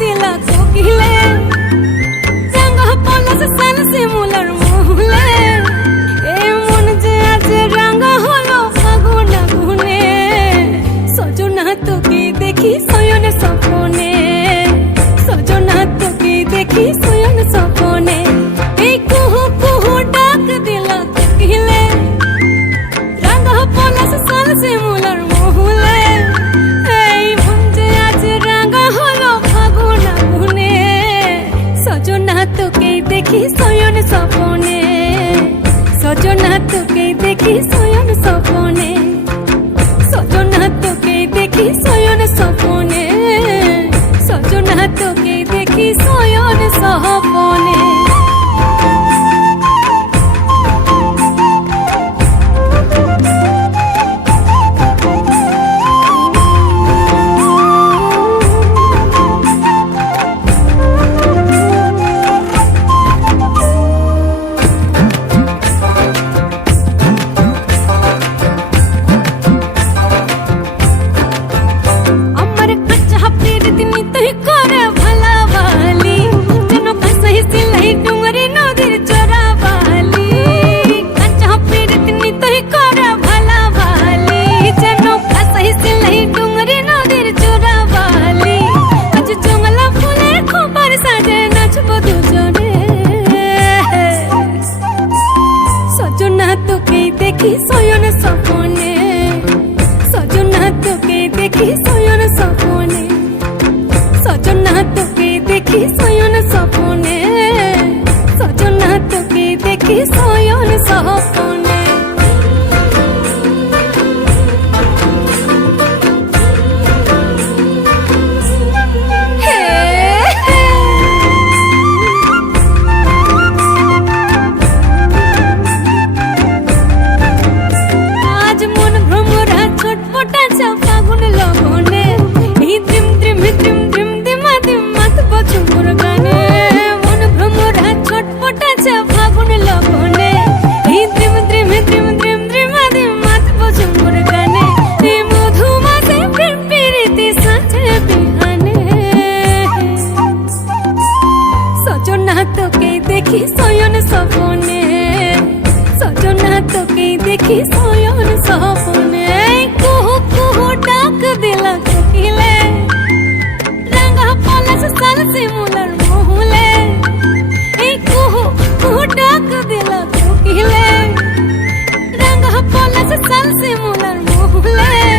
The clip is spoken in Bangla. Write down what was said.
দিলা কোকিলে রাঙা পলাশ সাল শিমুলার মহুলে এ মন যে আজ রাঙা হলো ফাগুন আগুনে সজনা তোকে দেখি শয়ন স্বপনে সজনা তোকে দেখি শয়ন স্বপনে এই কুহু কুহু ডাক দিলা কোকিলে রাঙা পলাশ সাল শিমুলার মহুলে এই মন যে আজ রাঙা হলো ফাগুন আগুনে সজনা তোকে দেখি শয়ন স্বপনে সজনা তোকে দেখি শয়ন স্বপনে সজনা তোকে দেখি শয়ন স্বপনে সজনা তোকে দেখি শয়ন স্বপনে দেখি শয়ন স্বপনে সজনা তোকে দেখি শয়ন স্বপনে সজনা তোকে দেখি শয়ন স্বপনে সজনা তোকে দেখি শয়ন স্বপনে ফাগুন লগনে এই দ্রিম দ্রিম দ্রিম দ্রিম দিমা দিম মাতব ঝুমুর গানে মন ভ্রমরা ছটপটাছে ফাগুন লগনে এই দ্রিম দ্রিম দ্রিম দ্রিম দ্রিমা দিম মাতব ঝুমুর গানে এই মধুমাসে প্রেম প্রীতি সাথে বিহানে সজনা তোকে দেখি শয়ন স্বপনে সজনা তোকে দেখি শয়ন স্বপনে কুহু কুহু ডাক দিলা কোকিলে রাঙা পলাশ সাল শিমুলার মহুলে এই কুহু কুহু ডাক দিলা কোকিলে রাঙা পলাশ সাল শিমুলার মহুলে